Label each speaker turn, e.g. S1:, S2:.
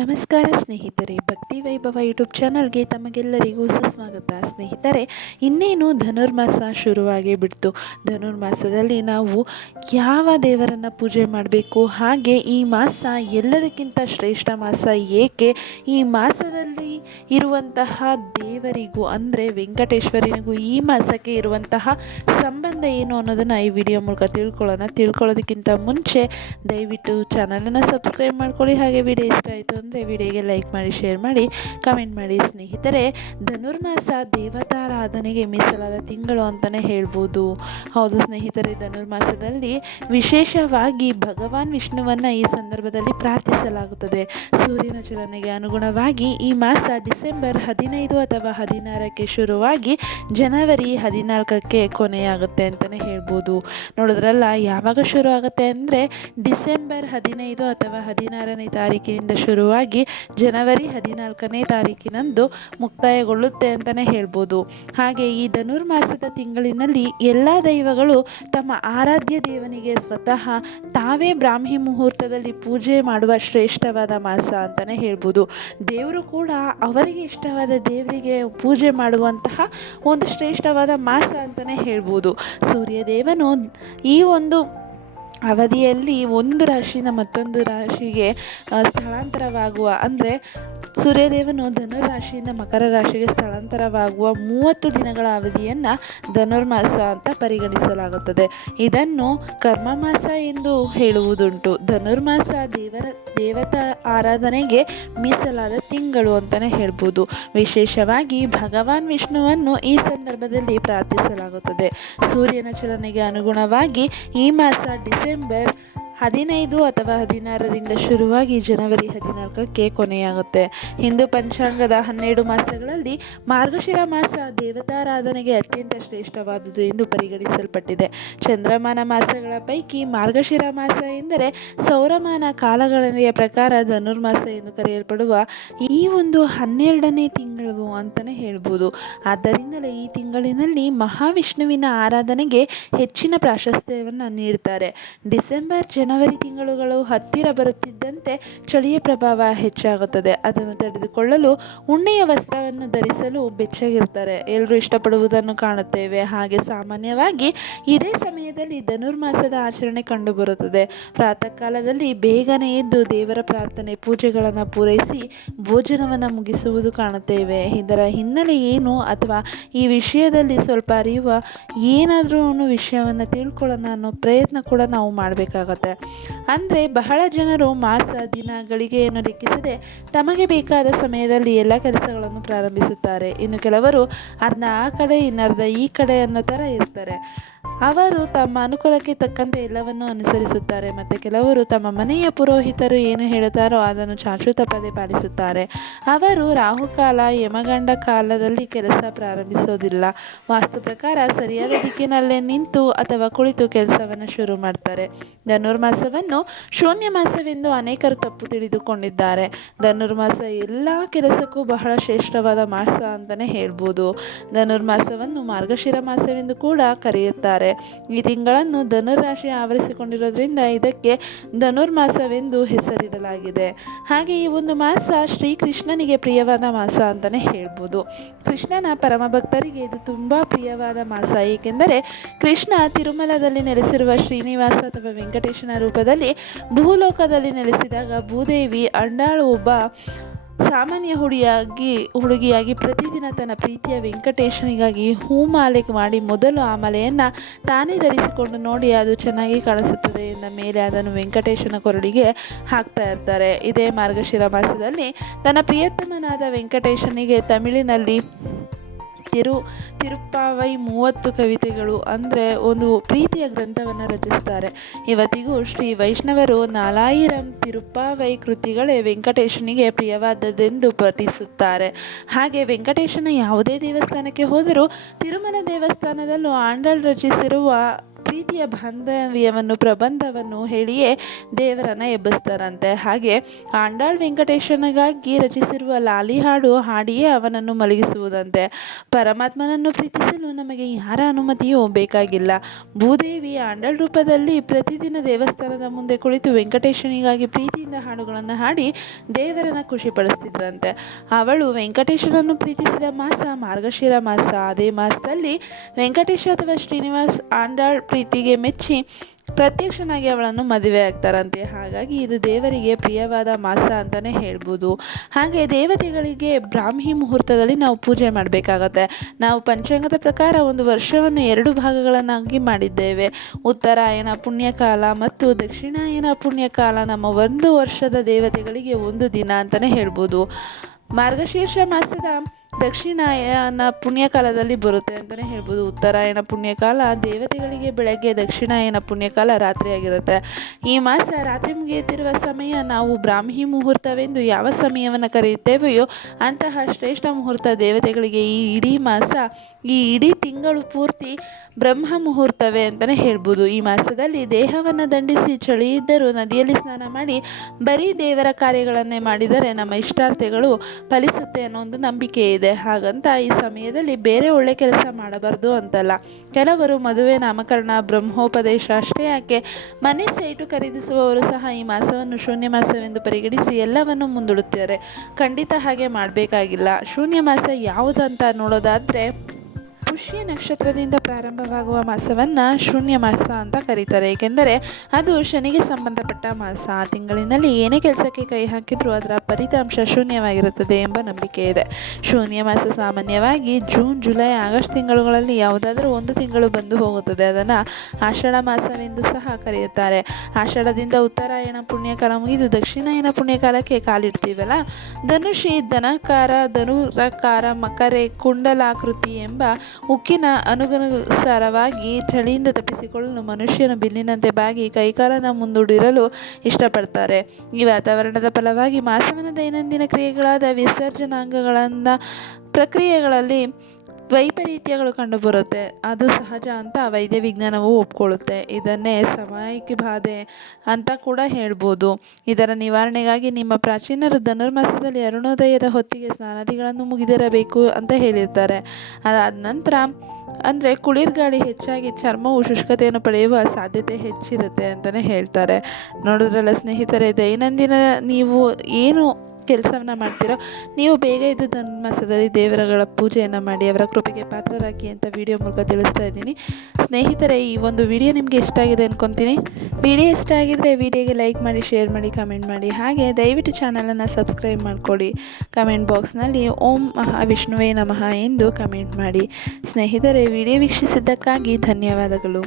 S1: ನಮಸ್ಕಾರ ಸ್ನೇಹಿತರೆ, ಭಕ್ತಿ ವೈಭವ ಯೂಟ್ಯೂಬ್ ಚಾನಲ್ಗೆ ತಮಗೆಲ್ಲರಿಗೂ ಸುಸ್ವಾಗತ. ಸ್ನೇಹಿತರೆ, ಇನ್ನೇನು ಧನುರ್ಮಾಸ ಶುರುವಾಗಿ ಬಿಡ್ತು. ಧನುರ್ಮಾಸದಲ್ಲಿ ನಾವು ಯಾವ ದೇವರನ್ನು ಪೂಜೆ ಮಾಡಬೇಕು, ಹಾಗೆ ಈ ಮಾಸ ಎಲ್ಲದಕ್ಕಿಂತ ಶ್ರೇಷ್ಠ ಮಾಸ ಏಕೆ? ಈ ಮಾಸದಲ್ಲಿ ಇರುವಂತಹ ದೇವರಿಗೂ, ಅಂದರೆ ವೆಂಕಟೇಶ್ವರನಿಗೂ ಈ ಮಾಸಕ್ಕೆ ಇರುವಂತಹ ಸಂಬಂಧ ಏನು ಅನ್ನೋದನ್ನು ಈ ವಿಡಿಯೋ ಮೂಲಕ ತಿಳ್ಕೊಳ್ಳೋಣ. ತಿಳ್ಕೊಳ್ಳೋದಕ್ಕಿಂತ ಮುಂಚೆ ದಯವಿಟ್ಟು ಚಾನಲನ್ನು ಸಬ್ಸ್ಕ್ರೈಬ್ ಮಾಡ್ಕೊಳ್ಳಿ. ಹಾಗೆ ವಿಡಿಯೋ ಇಷ್ಟ ಆಯಿತು ಅಂದರೆ ವಿಡಿಯೋಗೆ ಲೈಕ್ ಮಾಡಿ, ಶೇರ್ ಮಾಡಿ, ಕಮೆಂಟ್ ಮಾಡಿ ಸ್ನೇಹಿತರೆ. ಧನುರ್ಮಾಸ ದೇವತಾರಾಧನೆಗೆ ಮೀಸಲಾದ ತಿಂಗಳು ಅಂತಲೇ ಹೇಳ್ಬೋದು. ಹೌದು ಸ್ನೇಹಿತರೆ, ಧನುರ್ಮಾಸದಲ್ಲಿ ವಿಶೇಷವಾಗಿ ಭಗವಾನ್ ವಿಷ್ಣುವನ್ನು ಈ ಸಂದರ್ಭದಲ್ಲಿ ಪ್ರಾರ್ಥಿಸಲಾಗುತ್ತದೆ. ಸೂರ್ಯನ ಚಲನೆಗೆ ಅನುಗುಣವಾಗಿ ಈ ಮಾಸ ಡಿಸೆಂಬರ್ ಹದಿನೈದು ಅಥವಾ ಹದಿನಾರಕ್ಕೆ ಶುರುವಾಗಿ ಜನವರಿ ಹದಿನಾಲ್ಕಕ್ಕೆ ಕೊನೆಯಾಗುತ್ತೆ ಅಂತಲೇ ಹೇಳ್ಬೋದು. ನೋಡಿದ್ರಲ್ಲ, ಯಾವಾಗ ಶುರು ಆಗುತ್ತೆ ಅಂದರೆ ಡಿಸೆಂಬರ್ ಹದಿನೈದು ಅಥವಾ ಹದಿನಾರನೇ ತಾರೀಕಿನಿಂದ ಶುರುವಾಗಿ ಜನವರಿ ಹದಿನಾಲ್ಕನೇ ತಾರೀಕಿನಂದು ಮುಕ್ತಾಯಗೊಳ್ಳುತ್ತೆ ಅಂತಲೇ ಹೇಳ್ಬೋದು. ಹಾಗೆ ಈ ಧನುರ್ಮಾಸದ ತಿಂಗಳಿನಲ್ಲಿ ಎಲ್ಲ ದೈವಗಳು ತಮ್ಮ ಆರಾಧ್ಯ ದೇವನಿಗೆ ಸ್ವತಃ ತಾವೇ ಬ್ರಾಹ್ಮಿ ಮುಹೂರ್ತದಲ್ಲಿ ಪೂಜೆ ಮಾಡುವ ಶ್ರೇಷ್ಠವಾದ ಮಾಸ ಅಂತಲೇ ಹೇಳ್ಬೋದು. ದೇವರು ಕೂಡ ಅವರಿಗೆ ಇಷ್ಟವಾದ ದೇವರಿಗೆ ಪೂಜೆ ಮಾಡುವಂತಹ ಒಂದು ಶ್ರೇಷ್ಠವಾದ ಮಾಸ ಅಂತಲೇ ಹೇಳ್ಬೋದು. ಸೂರ್ಯದೇವನು ಈ ಒಂದು ಅವಧಿಯಲ್ಲಿ ಒಂದು ರಾಶಿಯಿಂದ ಮತ್ತೊಂದು ರಾಶಿಗೆ ಸ್ಥಳಾಂತರವಾಗುವ ಅಂದರೆ ಸೂರ್ಯದೇವನು ಧನುರಾಶಿಯಿಂದ ಮಕರ ರಾಶಿಗೆ ಸ್ಥಳಾಂತರವಾಗುವ ಮೂವತ್ತು ದಿನಗಳ ಅವಧಿಯನ್ನು ಧನುರ್ಮಾಸ ಅಂತ ಪರಿಗಣಿಸಲಾಗುತ್ತದೆ. ಇದನ್ನು ಕರ್ಮಮಾಸ ಎಂದು ಹೇಳುವುದುಂಟು. ಧನುರ್ಮಾಸ ದೇವರ, ದೇವತಾ ಆರಾಧನೆಗೆ ಮೀಸಲಾದ ತಿಂಗಳು ಅಂತಲೇ ಹೇಳ್ಬೋದು. ವಿಶೇಷವಾಗಿ ಭಗವಾನ್ ವಿಷ್ಣುವನ್ನು ಈ ಸಂದರ್ಭದಲ್ಲಿ ಪ್ರಾರ್ಥಿಸಲಾಗುತ್ತದೆ. ಸೂರ್ಯನ ಚಲನೆಗೆ ಅನುಗುಣವಾಗಿ ಈ ಮಾಸ ಡಿಸೆಂಬರ್ ಹದಿನೈದು ಅಥವಾ ಹದಿನಾರರಿಂದ ಶುರುವಾಗಿ ಜನವರಿ ಹದಿನಾಲ್ಕಕ್ಕೆ ಕೊನೆಯಾಗುತ್ತೆ. ಹಿಂದೂ ಪಂಚಾಂಗದ ಹನ್ನೆರಡು ಮಾಸಗಳಲ್ಲಿ ಮಾರ್ಗಶಿರ ಮಾಸ ದೇವತಾರಾಧನೆಗೆ ಅತ್ಯಂತ ಶ್ರೇಷ್ಠವಾದುದು ಎಂದು ಪರಿಗಣಿಸಲ್ಪಟ್ಟಿದೆ. ಚಂದ್ರಮಾನ ಮಾಸಗಳ ಪೈಕಿ ಮಾರ್ಗಶಿರ ಮಾಸ ಎಂದರೆ ಸೌರಮಾನ ಕಾಲಗಣನೆಯ ಪ್ರಕಾರ ಧನುರ್ಮಾಸ ಎಂದು ಕರೆಯಲ್ಪಡುವ ಈ ಒಂದು ಹನ್ನೆರಡನೇ ತಿಂಗಳು ಅಂತಲೇ ಹೇಳ್ಬೋದು. ಆದ್ದರಿಂದಲೇ ಈ ತಿಂಗಳಿನಲ್ಲಿ ಮಹಾವಿಷ್ಣುವಿನ ಆರಾಧನೆಗೆ ಹೆಚ್ಚಿನ ಪ್ರಾಶಸ್ತ್ಯವನ್ನು ನೀಡ್ತಾರೆ. ಡಿಸೆಂಬರ್ ಜನವರಿ ತಿಂಗಳುಗಳು ಹತ್ತಿರ ಬರುತ್ತಿದ್ದಂತೆ ಚಳಿಯ ಪ್ರಭಾವ ಹೆಚ್ಚಾಗುತ್ತದೆ. ಅದನ್ನು ತಡೆದುಕೊಳ್ಳಲು ಉಣ್ಣೆಯ ವಸ್ತ್ರವನ್ನು ಧರಿಸಲು ಬೆಚ್ಚಗಿರ್ತಾರೆ ಎಲ್ಲರೂ ಇಷ್ಟಪಡುವುದನ್ನು ಕಾಣುತ್ತೇವೆ. ಹಾಗೆ ಸಾಮಾನ್ಯವಾಗಿ ಇದೇ ಸಮಯದಲ್ಲಿ ಧನುರ್ಮಾಸದ ಆಚರಣೆ ಕಂಡುಬರುತ್ತದೆ. ಪ್ರಾತಃ ಕಾಲದಲ್ಲಿ ಬೇಗನೆ ಎದ್ದು ದೇವರ ಪ್ರಾರ್ಥನೆ, ಪೂಜೆಗಳನ್ನು ಪೂರೈಸಿ ಭೋಜನವನ್ನು ಮುಗಿಸುವುದು ಕಾಣುತ್ತೇವೆ. ಇದರ ಹಿನ್ನೆಲೆ ಏನು ಅಥವಾ ಈ ವಿಷಯದಲ್ಲಿ ಸ್ವಲ್ಪ ಅರಿಯುವ ಏನಾದರೂ ವಿಷಯವನ್ನು ತಿಳ್ಕೊಳ್ಳೋಣ ಅನ್ನೋ ಪ್ರಯತ್ನ ಕೂಡ ನಾವು ಮಾಡಬೇಕಾಗತ್ತೆ. ಅಂದರೆ ಬಹಳ ಜನರು ಮಾಸ ದಿನ ಗಳಿಗೆಯನ್ನು ಲೆಕ್ಕಿಸದೆ ತಮಗೆ ಬೇಕಾದ ಸಮಯದಲ್ಲಿ ಎಲ್ಲ ಕೆಲಸಗಳನ್ನು ಪ್ರಾರಂಭಿಸುತ್ತಾರೆ. ಇನ್ನು ಕೆಲವರು ಅರ್ಧ ಆ ಕಡೆ, ಇನ್ನರ್ಧ ಈ ಕಡೆ ಅನ್ನೋ ಥರ ಇರ್ತಾರೆ. ಅವರು ತಮ್ಮ ಅನುಕೂಲಕ್ಕೆ ತಕ್ಕಂತೆ ಎಲ್ಲವನ್ನು ಅನುಸರಿಸುತ್ತಾರೆ. ಮತ್ತು ಕೆಲವರು ತಮ್ಮ ಮನೆಯ ಪುರೋಹಿತರು ಏನು ಹೇಳುತ್ತಾರೋ ಅದನ್ನು ಚಾಚು ತಪ್ಪದೆ ಪಾಲಿಸುತ್ತಾರೆ. ಅವರು ರಾಹುಕಾಲ, ಯಮಗಂಡ ಕಾಲದಲ್ಲಿ ಕೆಲಸ ಪ್ರಾರಂಭಿಸೋದಿಲ್ಲ. ವಾಸ್ತು ಪ್ರಕಾರ ಸರಿಯಾದ ದಿಕ್ಕಿನಲ್ಲೇ ನಿಂತು ಅಥವಾ ಕುಳಿತು ಕೆಲಸವನ್ನು ಶುರು ಮಾಡ್ತಾರೆ. ಧನುರ್ಮಾಸವನ್ನು ಶೂನ್ಯ ಮಾಸವೆಂದು ಅನೇಕರು ತಪ್ಪು ತಿಳಿದುಕೊಂಡಿದ್ದಾರೆ. ಧನುರ್ಮಾಸ ಎಲ್ಲ ಕೆಲಸಕ್ಕೂ ಬಹಳ ಶ್ರೇಷ್ಠವಾದ ಮಾಸ ಅಂತಲೇ ಹೇಳ್ಬೋದು. ಧನುರ್ಮಾಸವನ್ನು ಮಾರ್ಗಶಿರ ಮಾಸವೆಂದು ಕೂಡ ಕರೆಯುತ್ತಾರೆ. ಈ ತಿಂಗಳನ್ನು ಧನುರಾಶಿ ಆವರಿಸಿಕೊಂಡಿರೋದ್ರಿಂದ ಇದಕ್ಕೆ ಧನುರ್ಮಾಸವೆಂದು ಹೆಸರಿಡಲಾಗಿದೆ. ಹಾಗೆ ಈ ಒಂದು ಮಾಸ ಶ್ರೀಕೃಷ್ಣನಿಗೆ ಪ್ರಿಯವಾದ ಮಾಸ ಅಂತಲೇ ಹೇಳ್ಬೋದು. ಕೃಷ್ಣನ ಪರಮ ಭಕ್ತರಿಗೆ ಇದು ತುಂಬ ಪ್ರಿಯವಾದ ಮಾಸ, ಏಕೆಂದರೆ ಕೃಷ್ಣ ತಿರುಮಲದಲ್ಲಿ ನೆಲೆಸಿರುವ ಶ್ರೀನಿವಾಸ ಅಥವಾ ವೆಂಕಟೇಶನ ರೂಪದಲ್ಲಿ ಭೂಲೋಕದಲ್ಲಿ ನೆಲೆಸಿದಾಗ ಭೂದೇವಿ ಅಂಡಾಳು ಒಬ್ಬ ಸಾಮಾನ್ಯ ಹುಡಿಯಾಗಿ ಹುಡುಗಿಯಾಗಿ ಪ್ರತಿದಿನ ತನ್ನ ಪ್ರೀತಿಯ ವೆಂಕಟೇಶನಿಗಾಗಿ ಹೂಮಾಲೆ ಮಾಡಿ ಮೊದಲು ಆ ಮಲೆಯನ್ನು ತಾನೇ ಧರಿಸಿಕೊಂಡು ನೋಡಿ ಅದು ಚೆನ್ನಾಗಿ ಕಾಣಿಸುತ್ತದೆ ಎಂದ ಮೇಲೆ ಅದನ್ನು ವೆಂಕಟೇಶನ ಕೊರಳಿಗೆ ಹಾಕ್ತಾ ಇರ್ತಾರೆ. ಇದೇ ಮಾರ್ಗಶಿರ ಮಾಸದಲ್ಲಿ ತನ್ನ ಪ್ರಿಯತಮನಾದ ವೆಂಕಟೇಶನಿಗೆ ತಮಿಳಿನಲ್ಲಿ ತಿರು ತಿರುಪ್ಪಾವೈ ಮೂವತ್ತು ಕವಿತೆಗಳು ಅಂದರೆ ಒಂದು ಪ್ರೀತಿಯ ಗ್ರಂಥವನ್ನು ರಚಿಸ್ತಾರೆ. ಇವತ್ತಿಗೂ ಶ್ರೀ ವೈಷ್ಣವರು ನಾಲಾಯಿರಂ ತಿರುಪ್ಪಾವೈ ಕೃತಿಗಳೇ ವೆಂಕಟೇಶನಿಗೆ ಪ್ರಿಯವಾದದ್ದೆಂದು ಪಠಿಸುತ್ತಾರೆ. ಹಾಗೆ ವೆಂಕಟೇಶನ ಯಾವುದೇ ದೇವಸ್ಥಾನಕ್ಕೆ ಹೋದರೂ ತಿರುಮಲ ದೇವಸ್ಥಾನದಲ್ಲೂ ಆಂಡಲ್ ರಚಿಸಿರುವ ಪ್ರೀತಿಯ ಬಾಂಧವ್ಯವನ್ನು, ಪ್ರಬಂಧವನ್ನು ಹೇಳಿಯೇ ದೇವರನ್ನು ಎಬ್ಬಿಸ್ತಾರಂತೆ. ಹಾಗೆ ಆಂಡಾಳ್ ವೆಂಕಟೇಶನಿಗಾಗಿ ರಚಿಸಿರುವ ಲಾಲಿ ಹಾಡು ಹಾಡಿಯೇ ಅವನನ್ನು ಮಲಗಿಸುವುದಂತೆ. ಪರಮಾತ್ಮನನ್ನು ಪ್ರೀತಿಸಲು ನಮಗೆ ಯಾರ ಅನುಮತಿಯೂ ಬೇಕಾಗಿಲ್ಲ. ಭೂದೇವಿ ಆಂಡಾಳ್ ರೂಪದಲ್ಲಿ ಪ್ರತಿದಿನ ದೇವಸ್ಥಾನದ ಮುಂದೆ ಕುಳಿತು ವೆಂಕಟೇಶನಿಗಾಗಿ ಪ್ರೀತಿಯಿಂದ ಹಾಡುಗಳನ್ನು ಹಾಡಿ ದೇವರನ್ನು ಖುಷಿಪಡಿಸ್ತಿದ್ರಂತೆ. ಅವಳು ವೆಂಕಟೇಶನನ್ನು ಪ್ರೀತಿಸಿದ ಮಾಸ ಮಾರ್ಗಶಿರ ಮಾಸ. ಅದೇ ಮಾಸದಲ್ಲಿ ವೆಂಕಟೇಶ ಅಥವಾ ಶ್ರೀನಿವಾಸ್ ಆಂಡಾಳ್ ಪ್ರೀತಿಗೆ ಮೆಚ್ಚಿ ಪ್ರತ್ಯಕ್ಷನಾಗಿ ಅವಳನ್ನು ಮದುವೆ ಆಗ್ತಾರಂತೆ. ಹಾಗಾಗಿ ಇದು ದೇವರಿಗೆ ಪ್ರಿಯವಾದ ಮಾಸ ಅಂತಲೇ ಹೇಳ್ಬೋದು. ಹಾಗೆ ದೇವತೆಗಳಿಗೆ ಬ್ರಾಹ್ಮಿ ಮುಹೂರ್ತದಲ್ಲಿ ನಾವು ಪೂಜೆ ಮಾಡಬೇಕಾಗತ್ತೆ. ನಾವು ಪಂಚಾಂಗದ ಪ್ರಕಾರ ಒಂದು ವರ್ಷವನ್ನು ಎರಡು ಭಾಗಗಳನ್ನಾಗಿ ಮಾಡಿದ್ದೇವೆ. ಉತ್ತರಾಯಣ ಪುಣ್ಯಕಾಲ ಮತ್ತು ದಕ್ಷಿಣಾಯನ ಪುಣ್ಯಕಾಲ ನಮ್ಮ ಒಂದು ವರ್ಷದ ದೇವತೆಗಳಿಗೆ ಒಂದು ದಿನ ಅಂತಲೇ ಹೇಳ್ಬೋದು. ಮಾರ್ಗಶೀರ್ಷ ಮಾಸದ ದಕ್ಷಿಣಾಯನ ಪುಣ್ಯಕಾಲದಲ್ಲಿ ಬರುತ್ತೆ ಅಂತಲೇ ಹೇಳ್ಬೋದು. ಉತ್ತರಾಯಣ ಪುಣ್ಯಕಾಲ ದೇವತೆಗಳಿಗೆ ಬೆಳಗ್ಗೆ ದಕ್ಷಿಣಾಯನ ಪುಣ್ಯಕಾಲ ರಾತ್ರಿಯಾಗಿರುತ್ತೆ ಈ ಮಾಸ ರಾತ್ರಿ ಮುಗಿಯುತ್ತಿರುವ ಸಮಯ ನಾವು ಬ್ರಾಹ್ಮಿ ಮುಹೂರ್ತವೆಂದು ಯಾವ ಸಮಯವನ್ನು ಕರೆಯುತ್ತೇವೆಯೋ ಅಂತಹ ಶ್ರೇಷ್ಠ ಮುಹೂರ್ತ ದೇವತೆಗಳಿಗೆ ಈ ಇಡೀ ಮಾಸ, ಈ ಇಡೀ ತಿಂಗಳು ಪೂರ್ತಿ ಬ್ರಹ್ಮ ಮುಹೂರ್ತವೇ ಅಂತಲೇ ಹೇಳ್ಬೋದು. ಈ ಮಾಸದಲ್ಲಿ ದೇಹವನ್ನು ದಂಡಿಸಿ ಚಳಿ ಇದ್ದರೂ ನದಿಯಲ್ಲಿ ಸ್ನಾನ ಮಾಡಿ ಬರೀ ದೇವರ ಕಾರ್ಯಗಳನ್ನೇ ಮಾಡಿದರೆ ನಮ್ಮ ಇಷ್ಟಾರ್ಥಗಳು ಫಲಿಸುತ್ತೆ ಅನ್ನೋ ಒಂದು ನಂಬಿಕೆ ಇದೆ. ಹಾಗಂತ ಈ ಸಮಯದಲ್ಲಿ ಬೇರೆ ಒಳ್ಳೆ ಕೆಲಸ ಮಾಡಬಾರ್ದು ಅಂತಲ್ಲ. ಕೆಲವರು ಮದುವೆ, ನಾಮಕರಣ, ಬ್ರಹ್ಮೋಪದೇಶ ಅಷ್ಟೇ ಯಾಕೆ? ಮನೆ ಸೇಟು ಖರೀದಿಸುವವರು ಸಹ ಈ ಮಾಸವನ್ನು ಶೂನ್ಯ ಮಾಸವೆಂದು ಪರಿಗಣಿಸಿ ಎಲ್ಲವನ್ನು ಮುಂದೂಡುತ್ತಾರೆ. ಖಂಡಿತ ಹಾಗೆ ಮಾಡಬೇಕಾಗಿಲ್ಲ. ಶೂನ್ಯ ಮಾಸ ಯಾವುದಂತ ನೋಡೋದಾದರೆ ಪುಷ್ಯ ನಕ್ಷತ್ರದಿಂದ ಪ್ರಾರಂಭವಾಗುವ ಮಾಸವನ್ನು ಶೂನ್ಯ ಮಾಸ ಅಂತ ಕರೀತಾರೆ. ಏಕೆಂದರೆ ಅದು ಶನಿಗೆ ಸಂಬಂಧಪಟ್ಟ ಮಾಸ. ಆ ತಿಂಗಳಿನಲ್ಲಿ ಏನೇ ಕೆಲಸಕ್ಕೆ ಕೈ ಹಾಕಿದರೂ ಅದರ ಫಲಿತಾಂಶ ಶೂನ್ಯವಾಗಿರುತ್ತದೆ ಎಂಬ ನಂಬಿಕೆ ಇದೆ. ಶೂನ್ಯ ಮಾಸ ಸಾಮಾನ್ಯವಾಗಿ ಜೂನ್, ಜುಲೈ, ಆಗಸ್ಟ್ ತಿಂಗಳುಗಳಲ್ಲಿ ಯಾವುದಾದರೂ ಒಂದು ತಿಂಗಳು ಬಂದು ಹೋಗುತ್ತದೆ. ಅದನ್ನು ಆಷಾಢ ಮಾಸವೆಂದು ಸಹ ಕರೆಯುತ್ತಾರೆ. ಆಷಾಢದಿಂದ ಉತ್ತರಾಯಣ ಪುಣ್ಯಕಾಲ ಮುಗಿದು ದಕ್ಷಿಣಾಯನ ಪುಣ್ಯಕಾಲಕ್ಕೆ ಕಾಲಿಡ್ತೀವಲ್ಲ? ಧನುಷಿ ಧನಕಾರ, ಧನುರಕಾರ, ಮಕರೆ, ಕುಂಡಲಾಕೃತಿ ಎಂಬ ಉಕ್ಕಿನ ಅನುಗುಣಸಾರವಾಗಿ ಚಳಿಯಿಂದ ತಪ್ಪಿಸಿಕೊಳ್ಳಲು ಮನುಷ್ಯನ ಬಿಲ್ಲಿನಂತೆ ಬಾಗಿ ಕೈಕಾಲನ ಮುಂದೂಡಿರಲು ಇಷ್ಟಪಡ್ತಾರೆ. ಈ ವಾತಾವರಣದ ಫಲವಾಗಿ ಮಾಸವನ ದೈನಂದಿನ ಕ್ರಿಯೆಗಳಾದ ವಿಸರ್ಜನಾಂಗಗಳನ್ನು ಪ್ರಕ್ರಿಯೆಗಳಲ್ಲಿ ವೈಪರೀತ್ಯಗಳು ಕಂಡುಬರುತ್ತೆ. ಅದು ಸಹಜ ಅಂತ ವೈದ್ಯ ವಿಜ್ಞಾನವು ಒಪ್ಕೊಳ್ಳುತ್ತೆ. ಇದನ್ನೇ ಸಮಯಕ್ಕೆ ಬಾಧೆ ಅಂತ ಕೂಡ ಹೇಳ್ಬೋದು. ಇದರ ನಿವಾರಣೆಗಾಗಿ ನಿಮ್ಮ ಪ್ರಾಚೀನರು ಧನುರ್ಮಾಸದಲ್ಲಿ ಅರುಣೋದಯದ ಹೊತ್ತಿಗೆ ಸ್ನಾನಾದಿಗಳನ್ನು ಮುಗಿದಿರಬೇಕು ಅಂತ ಹೇಳಿರ್ತಾರೆ. ಅದಾದ ನಂತರ ಅಂದರೆ ಕುಳಿರ್ಗಾಳಿ ಹೆಚ್ಚಾಗಿ ಚರ್ಮವು ಶುಷ್ಕತೆಯನ್ನು ಪಡೆಯುವ ಸಾಧ್ಯತೆ ಹೆಚ್ಚಿರುತ್ತೆ ಅಂತಲೇ ಹೇಳ್ತಾರೆ. ನೋಡಿದ್ರಲ್ಲ ಸ್ನೇಹಿತರೆ, ದೈನಂದಿನ ನೀವು ಏನು ಕೆಲಸವನ್ನು ಮಾಡ್ತೀರೋ, ನೀವು ಬೇಗ ಇದ್ದು ಧನ್ಮಾಸದಲ್ಲಿ ದೇವರಗಳ ಪೂಜೆಯನ್ನು ಮಾಡಿ, ಅವರ ಕೃಪೆಗೆ ಪಾತ್ರರಾಗಿ ಅಂತ ವಿಡಿಯೋ ಮೂಲಕ ತಿಳಿಸ್ತಾ ಇದ್ದೀನಿ. ಸ್ನೇಹಿತರೆ, ಈ ಒಂದು ವಿಡಿಯೋ ನಿಮಗೆ ಇಷ್ಟ ಆಗಿದೆ ಅಂದ್ಕೊತೀನಿ ವಿಡಿಯೋ ಇಷ್ಟ ಆಗಿದ್ದರೆ ವಿಡಿಯೋಗೆ ಲೈಕ್ ಮಾಡಿ ಶೇರ್ ಮಾಡಿ ಕಮೆಂಟ್ ಮಾಡಿ. ಹಾಗೆ ದಯವಿಟ್ಟು ಚಾನಲನ್ನು ಸಬ್ಸ್ಕ್ರೈಬ್ ಮಾಡಿಕೊಡಿ. ಕಮೆಂಟ್ ಬಾಕ್ಸ್ನಲ್ಲಿ ಓಂ ಮಹಾವಿಷ್ಣುವೇ ನಮಃ ಎಂದು ಕಮೆಂಟ್ ಮಾಡಿ. ಸ್ನೇಹಿತರೆ ವಿಡಿಯೋ ವೀಕ್ಷಿಸಿದ್ದಕ್ಕಾಗಿ ಧನ್ಯವಾದಗಳು.